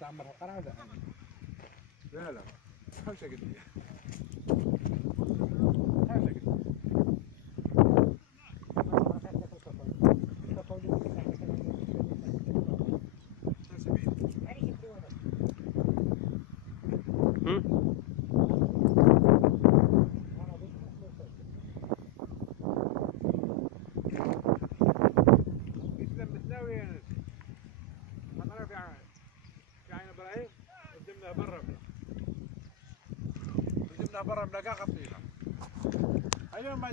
تعمر القرعة لا. لا لا حاجة قدية برا ملاقاها قبيله. اليوم ما